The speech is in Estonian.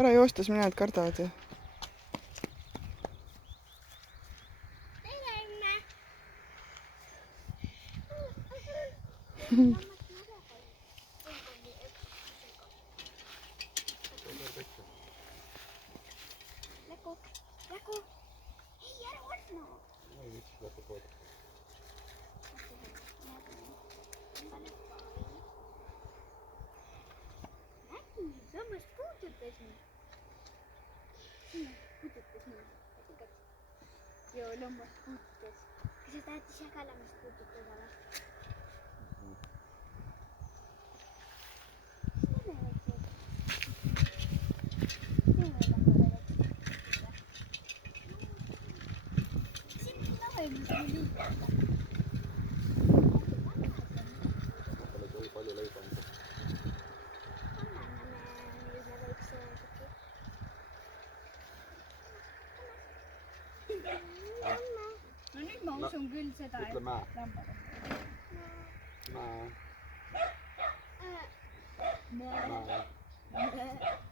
ära joostes, mõned kardavad ju. Läku. Ei, ära ornu. Ei vitsi läku poole. Äkki, sammas puudutas mind. Sinna puudutas mind. Joo, lommas puudutas. Kas sa tahad ise ka lommast puudutada või? Palju leiba on. No nüüd ma usun küll seda, Ütle mää. lambad on. Mää.